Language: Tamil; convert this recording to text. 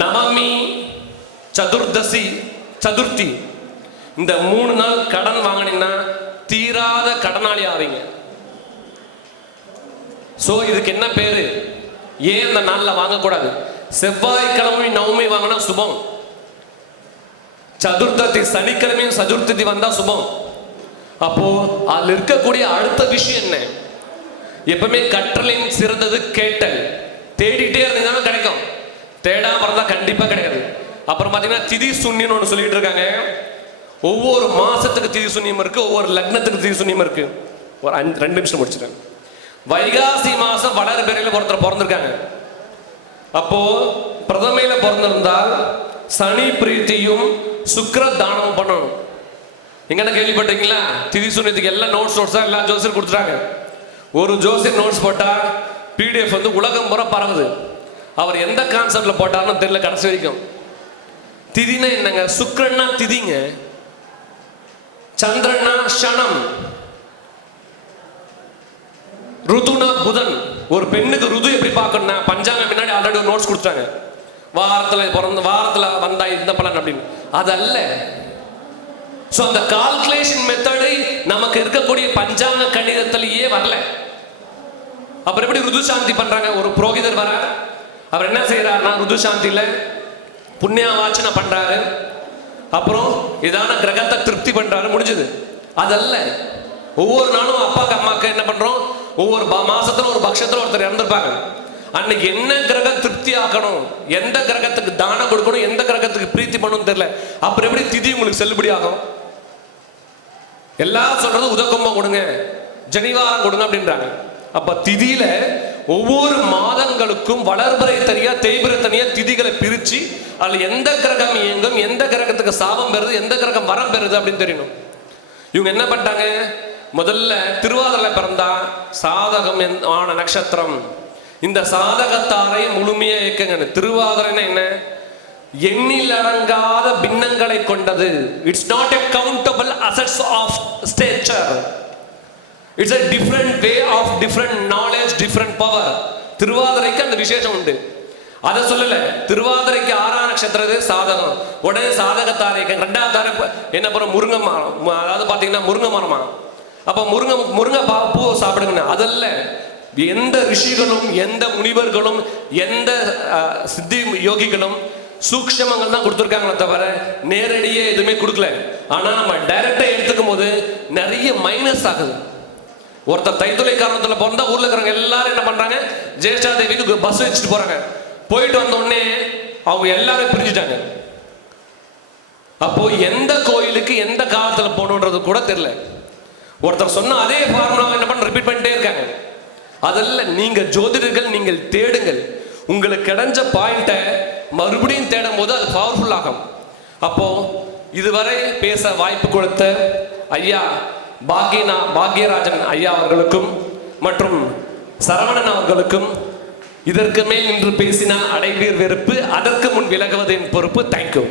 நவமி, சதுர்தசி, சதுர்த்தி இந்த 3 நாள் கடன் வாங்கினீங்கன்னா தீராத கடனாளி ஆவீங்க. சோ இதுக்கு என்ன பேரு? ஏன் இந்த நாள்ல வாங்கக்கூடாது? செவ்வாய்க்கிழமை நவமி வாங்கினா சுபம், சதுர்த்தி சனிக்கிழமையும் சதுர்த்தி வந்தா சுபம். அப்போ அதுல இருக்கக்கூடிய அடுத்த விஷயம் என்ன? எப்பவுமே கற்றலின் சிறந்தது கேட்டல். தேடிட்டே இருந்தீங்கன்னா கிடைக்கும், தேடாம இருந்தா கண்டிப்பா கிடையாது. அப்புறம் பாத்தீங்கன்னா திதி சுன்னின்னு ஒண்ணு சொல்லிட்டு இருக்காங்க. ஒவ்வொரு மாசத்துக்கு திதி சுன்னியம் இருக்கு, ஒவ்வொரு லக்னத்துக்கு திதி சுன்னியம் இருக்கு. ஒரு 2 நிமிஷம் முடிச்சிட்டேன். வைகாசி மாசம் வளர்பிறையில ஒருத்தர் பிறந்திருக்காங்க. அப்போ பிரதமையில பிறந்திருந்தால் சனி பிரீத்தியும் சுக்கிர தானமும் பண்ணணும். எங்கன்னா கேள்விப்பட்டீங்களா? திதி சுன்னியத்துக்கு எல்லாம் நோட்ஸ் தான் எல்லா ஜோசியரும் கொடுத்துட்டாங்க. ஒரு ஜோசியர் நோட்ஸ் போட்டா பிடிஎஃப் வந்து உலகம் முறை பரவுது. அவர் எந்த கான்செப்ட்ல போட்டாருன்னு தெரியல கடைசி வரைக்கும். திதினா என்னங்க? சுக்கிரன்னா திதிங்க, சந்திரன்னா சனம், ருதுனா புதன். ஒரு பெண்ணுக்கு ருது எப்படி பார்க்கணும்னா பஞ்சாங்கம் முன்னாடி ஆல்ரெடி ஒரு நோட்ஸ் கொடுத்தாங்க. வாரத்துல வந்தா இந்த பலன் அப்படின்னு. அதல்ல. சோ அந்த கால்குலேஷன் மெத்தடை நமக்கு இருக்கக்கூடிய பஞ்சாங்க கணிதத்திலேயே வரல. அப்புறம் எப்படி ருது சாந்தி பண்றாங்க? ஒரு புரோகிதர் வர, அவர் என்ன செய்யறாருன்னா ருது சாந்தியில புண்ணியாவாச்சனை பண்றாரு, அப்புறம் இதான கிரகத்தை திருப்தி பண்றாரு, முடிஞ்சது. அதல்ல. ஒவ்வொரு நாளும் அப்பாக்கு அம்மாக்கு என்ன பண்றோம்? ஒவ்வொரு மாசத்துல ஒரு பட்சத்துல ஒருத்தர் இறந்துருப்பாங்க. அன்னைக்கு என்ன கிரகம் திருப்தி ஆக்கணும், எந்த கிரகத்துக்கு தானம் கொடுக்கணும், எந்த கிரகத்துக்கு பிரீத்தி பண்ணணும் தெரியல. அப்புறம் எப்படி திதி உங்களுக்கு செல்லுபடி ஆகும்? எல்லாரும் சொல்றது உதக்கம்பம் கொடுங்க, ஜனிவாரம் கொடுங்க அப்படின்றாங்க. அப்ப திதியில ஒவ்வொரு மாதங்களுக்கும் வளர்பிறை தனியா தேய்பிறை தனியா திதிகளை பிரிச்சு அதுல எந்த கிரகம் இயங்கும், எந்த கிரகத்துக்கு சாபம் பெறுது, எந்த கிரகம் வரம் பெறுது அப்படின்னு தெரியணும். இவங்க என்ன பண்ணிட்டாங்க? முதல்ல திருவாதிரை பிறந்தா சாதகம் ஆன நட்சத்திரம், இந்த சாதகத்தாரை முழுமையா இயக்குங்க. திருவாதிரைன்னா என்ன? எண்ணில் அடங்காத பின்னங்களை கொண்டது. It's not a countable assets of stature. It's a different way of different knowledge, different power. திருவாதிரைக்கு அந்த விசேஷம் உண்டு. அதை சொல்லல. திருவாதிரைக்கு 6ஆம் நட்சத்திரம் சாதகம். உடனே சாதகத்தாரை 2ஆவது தாரை என்ன பண்ண? முருங்கை மரம். அதாவது பாத்தீங்கன்னா முருங்கை மரமா? அப்ப முருங்கை பூ சாப்பிடுங்க. அதல்ல. எந்த ரிஷிகளும் எந்த முனிவர்களும் எந்த சித்தி யோகிகளும் சூக்ஷமங்கள் தான் கொடுத்துருக்காங்களே தவிர நேரடியே எதுவுமே கொடுக்கல. ஆனா நம்ம டைரக்டா எடுத்துக்கும் போது நிறைய மைனஸ் ஆகுது. ஒருத்தர் தைத்துளை காரணத்துல பிறந்தா ஊர்ல இருக்கிறவங்க எல்லாரும் என்ன பண்றாங்க? ஜேஷ்டா தேவிக்கு பஸ் வச்சுட்டு போறாங்க. போயிட்டு வந்த உடனே அவங்க எல்லாரும் பிரிஞ்சுட்டாங்க. அப்போ எந்த கோயிலுக்கு எந்த காலத்துல போகணுன்றது கூட தெரியல. ஒருத்தர் சொன்ன அதே ஃபார்முலா என்ன பண்ண ரிப்பீட் பண்ணிட்டே இருக்காங்க. அதல்ல. நீங்க ஜோதிடர்கள், நீங்கள் தேடுங்கள். உங்களுக்கு கிடைச்ச பாயிண்ட மறுபடியும் தேடும் போது அது பவர்ஃபுல் ஆகும். அப்போ இதுவரை பேச வாய்ப்பு கொடுத்த ஐயா பாக்யராஜன் ஐயா அவர்களுக்கும் மற்றும் சரவணன் அவர்களுக்கும், இதற்கு மேல் நின்று பேசினால் அடைவீர் வெறுப்பு, அதற்கு முன் விலகுவது என் பொறுப்பு. தேங்க்யூ.